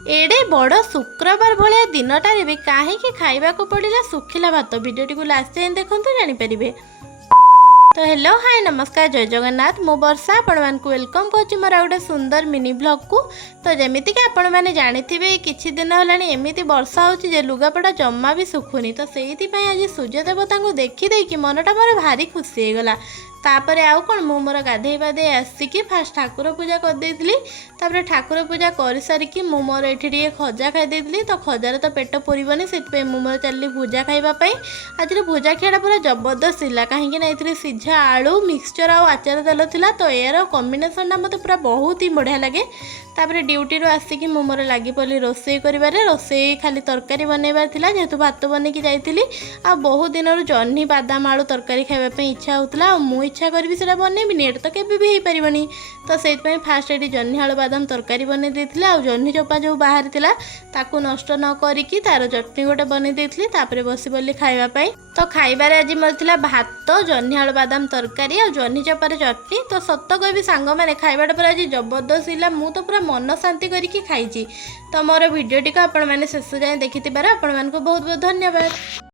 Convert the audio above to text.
एडे बड़ शुक्रवार भाया दिनटारे भी कहीं खाइबा को पड़ा सुखिला भात। भिडियोटी को लास्ट टाइम देखते जानीपारे। तो हेलो हाय नमस्कार जय जगन्नाथ मु वर्षा आपण मानक वेलकम करुच्ची मोर गोटे सुंदर मिनी ब्लॉग को। तो जमीती कि आपण मैंने जानी किछि दिन होलानी एमिति वर्षा होची लुगापटा जम्मा भी सुखुनी। तो से आज सूर्य देवता को देखी मनटा मोर भारी खुशी होगला। तापर आउ कौन मु मोर गाधे पाधे आसिकी फास्ट ठाकुर पूजा करदेली। तापर ठाकुर पूजा कर सारिकी मु मोर ये खजा खाई। तो खजार तो पेट पुरबनी से मु मोर चलि भुजा खाइबापी। आज भुजा खियाटा पूरा जबरदस्त था कहीं सीझा आलू मिक्सचर आउ आचार तेल था। तो यार कॉम्बिनेशन मत पूरा बहुत ही बढ़िया लगे। तापर ड्यूटी रू आसिकी मु मोर लगी पड़ी रोसई करिबारे। रोसई खाली तरकारी बनइबार थिला जेहेतु भात बनईकी जाइतिली। आ बहुत दिन जह्नी बादाम आलू तरकारी खाइबापी इच्छा होउतला। मु इच्छा करी से बनइबिनी एटा तो केबे भी हो पारिबनी। तो से फास्ट ये जह्नी आलू बादाम तरकारी बनई देथिले। आ जह्नी चोपा जो बाहर थिला ताकू नष्ट न करिकी तार चटनी गोटे बनई देथिले। तापर बसी बोली खाइबापी। तो खाइबारे आज मोर थिला भात जह्नी आलू बादाम तरकारी आ जह्नी चोपार चटनी। तो सत कहबी सांग मैंने खाइबाटा पूरा आज जबरदस्त हिला। मु तो पूरा मन शांति करिकी खाइची। तो मोर भिडियोटी को आपण मैंने शेष जाए देखिथिबार आपण मानकु बहुत बहुत धन्यवाद।